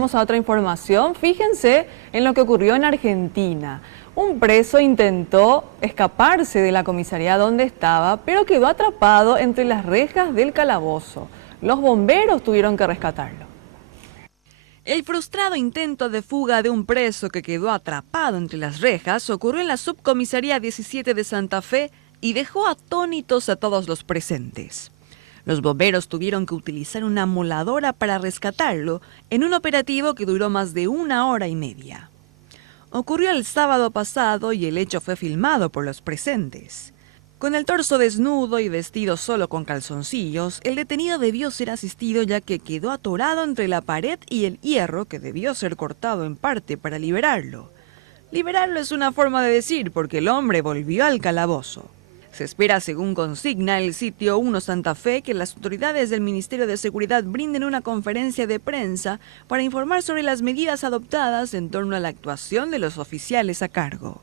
pasamos a otra información. Fíjense en lo que ocurrió en Argentina. Un preso intentó escaparse de la comisaría donde estaba, pero quedó atrapado entre las rejas del calabozo. Los bomberos tuvieron que rescatarlo. El frustrado intento de fuga de un preso que quedó atrapado entre las rejas ocurrió en la subcomisaría 17 de Santa Fe y dejó atónitos a todos los presentes. Los bomberos tuvieron que utilizar una amoladora para rescatarlo en un operativo que duró más de 1 hora y media. Ocurrió el sábado pasado y el hecho fue filmado por los presentes. Con el torso desnudo y vestido solo con calzoncillos, el detenido debió ser asistido ya que quedó atorado entre la pared y el hierro que debió ser cortado en parte para liberarlo. Liberarlo es una forma de decir porque el hombre volvió al calabozo. Se espera, según consigna el sitio 1 Santa Fe, que las autoridades del Ministerio de Seguridad brinden una conferencia de prensa para informar sobre las medidas adoptadas en torno a la actuación de los oficiales a cargo.